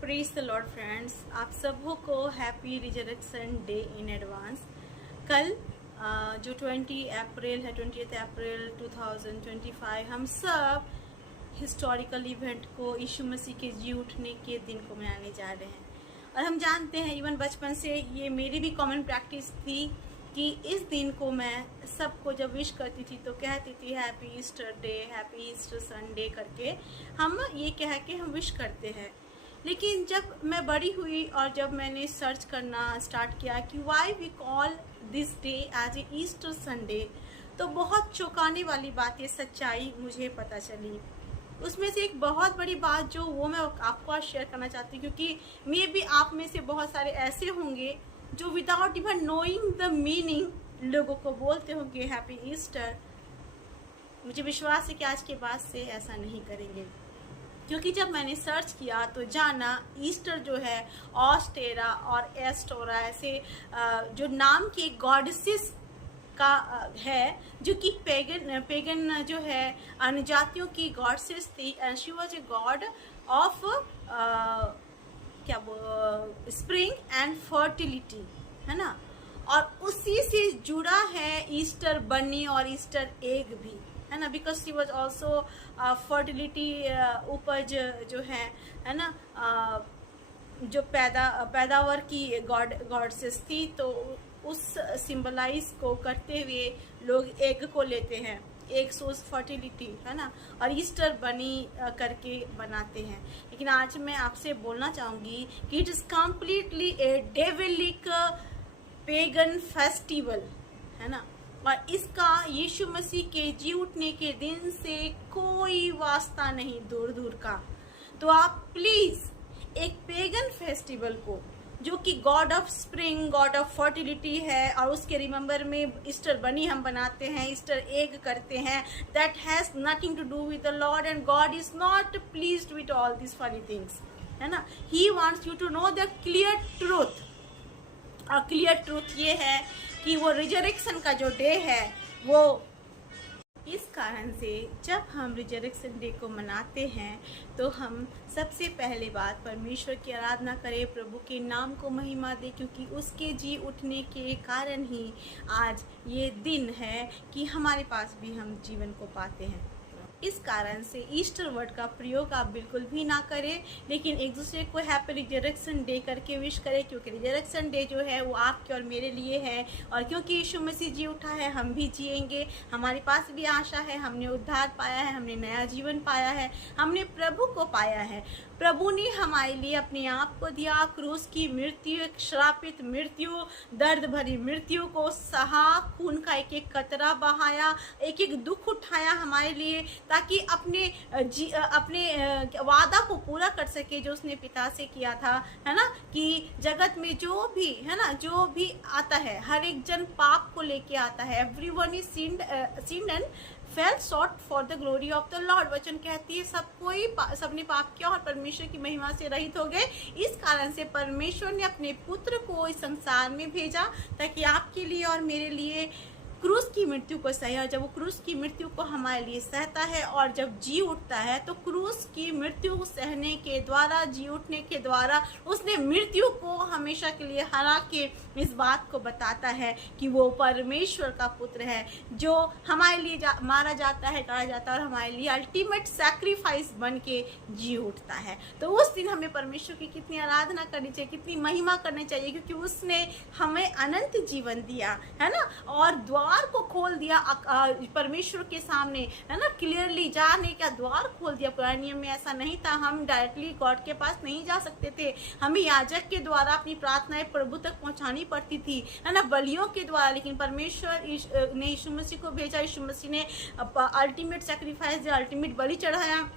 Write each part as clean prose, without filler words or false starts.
Praise the Lord friends, आप सबों को happy resurrection day in advance. कल जो 20 अप्रैल है, 20 अप्रैल 2025, हम सब हिस्टोरिकल इवेंट को, यीशु मसीह के जी उठने के दिन को मनाने जा रहे हैं। और हम जानते हैं, इवन बचपन से ये मेरी भी कॉमन प्रैक्टिस थी कि इस दिन को मैं सबको जब विश करती थी तो कहती थी happy Easter day, happy Easter Sunday करके हम ये कह के हम विश करते हैं। लेकिन जब मैं बड़ी हुई और जब मैंने सर्च करना स्टार्ट किया कि why we call this day as a Easter Sunday, तो बहुत चौंकाने वाली बातें, सच्चाई मुझे पता चली। उसमें से एक बहुत बड़ी बात जो वो मैं आपको आज शेयर करना चाहती हूँ, क्योंकि मे भी आप में से बहुत सारे ऐसे होंगे जो without even knowing the meaning लोगों को बोलते होंगे हैप्पी ईस्टर। मुझे विश्वास है कि आज के बाद से ऐसा नहीं करेंगे, क्योंकि जब मैंने सर्च किया तो जाना ईस्टर जो है ऑस्टेरा और एस्टोरा ऐसे जो नाम की गॉडेसेस का है, जो कि पेगन जो है अन्यजातियों की गॉडेसेस थी। And she was a god of spring and fertility, है ना। और उसी से जुड़ा है ईस्टर बनी और ईस्टर एग भी, है ना, because she was also fertility, उपज जो है ना, जो पैदावार की गॉडेसेस थी। तो उस सिंबलाइज को करते हुए लोग एग को लेते हैं, एग सोज फर्टिलिटी, है ना, और ईस्टर बनी करके बनाते हैं। लेकिन आज मैं आपसे बोलना चाहूँगी कि it is completely a devilish pagan festival, है ना। और इसका यीशु मसीह के जी उठने के दिन से कोई वास्ता नहीं, दूर दूर का। तो आप प्लीज एक पेगन फेस्टिवल को, जो कि God of spring, God of fertility है, और उसके रिमेंबर में ईस्टर बनी हम बनाते हैं, ईस्टर एग करते हैं, that has nothing to do with the Lord, and God is not pleased with all this funny things, है ना। He wants you to know the clear truth. और क्लियर ट्रूथ ये है कि वो रिजरेक्शन का जो डे है, वो इस कारण से जब हम रिजरेक्शन डे को मनाते हैं तो हम सबसे पहले बात परमेश्वर की आराधना करें, प्रभु के नाम को महिमा दें, क्योंकि उसके जी उठने के कारण ही आज ये दिन है कि हमारे पास भी हम जीवन को पाते हैं। इस कारण से ईस्टर वर्ड का प्रयोग आप बिल्कुल भी ना करें, लेकिन एक दूसरे को हैप्पी रिजरेक्शन डे करके विश करें, क्योंकि रिजरेक्शन डे जो है वो आपके और मेरे लिए है। और क्योंकि यीशु मसीह जी उठा है, हम भी जिएंगे, हमारे पास भी आशा है, हमने उद्धार पाया है, हमने नया जीवन पाया है, हमने प्रभु को पाया है। प्रभु ने हमारे लिए अपने आप को दिया, क्रूस की मृत्यु, एक श्रापित मृत्यु, दर्द भरी मृत्यु को सहा, खून का एक एक कतरा बहाया, एक एक दुख उठाया हमारे लिए, ताकि अपने वादा को पूरा कर सके जो उसने पिता से किया था, है ना, कि जगत में जो भी, है ना, जो भी आता है, हर एक जन पाप को लेके आता है। Everyone is sinned and fell short for the glory of the Lord. वचन कहती है सबने पाप किया और परमेश्वर की महिमा से रहित हो गए। इस कारण से परमेश्वर ने अपने पुत्र को इस संसार में भेजा ताकि आपके लिए और मेरे लिए क्रूस की मृत्यु को सहे। और जब वो क्रूस की मृत्यु को हमारे लिए सहता है और जब जी उठता है, तो क्रूस की मृत्यु सहने के द्वारा, जी उठने के द्वारा उसने मृत्यु को हमेशा के लिए हरा के इस बात को बताता है कि वो परमेश्वर का पुत्र है, जो हमारे लिए मारा जाता है, डाला जाता है, और हमारे लिए अल्टीमेट सैक्रिफाइस बन के जी उठता है। तो उस दिन हमें परमेश्वर की कितनी आराधना करनी चाहिए, कितनी महिमा करनी चाहिए, क्योंकि उसने हमें अनंत जीवन दिया, है ना, और द्वार को खोल दिया परमेश्वर के सामने, है ना, क्लियरली जाने का द्वार खोल दिया। पुराने नियम में ऐसा नहीं था, हम डायरेक्टली गॉड के पास नहीं जा सकते थे, हमें याजक के द्वारा अपनी प्रार्थनाएं प्रभु तक पहुंचानी पड़ती थी, है ना, बलियों के द्वारा। लेकिन परमेश्वर ने यीशु मसीह को भेजा, यीशु मसीह ने अल्टीमेट सैक्रिफाइस, अल्टीमेट बलि चढ़ाया,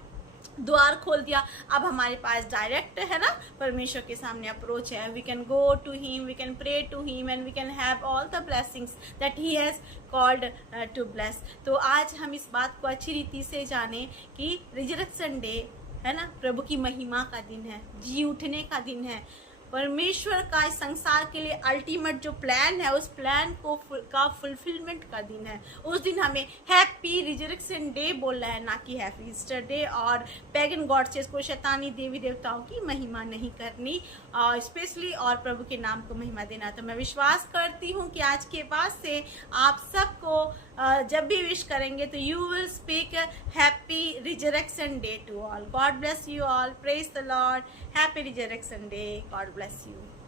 द्वार खोल दिया। अब हमारे पास डायरेक्ट, है ना, परमेश्वर के सामने अप्रोच है। We can go to him, we can pray to him, and we can have all the blessings that he has called to bless. तो आज हम इस बात को अच्छी रीति से जाने कि रिजरेक्शन डे, है ना, प्रभु की महिमा का दिन है, जी उठने का दिन है। परमेश्वर का इस संसार के लिए अल्टीमेट जो प्लान है, उस प्लान को का फुलफिलमेंट का दिन है। उस दिन हमें हैप्पी रिजरेक्शन डे बोलना है, ना कि हैप्पी ईस्टर डे। और पैगन गॉड से इसको शैतानी देवी देवताओं की महिमा नहीं करनी, स्पेशली और प्रभु के नाम को महिमा देना। तो मैं विश्वास करती हूँ कि आज के बाद से आप सबको जब भी विश करेंगे तो you will speak happy resurrection day to all. God bless you all. Praise the Lord. Happy Resurrection Day. God bless you.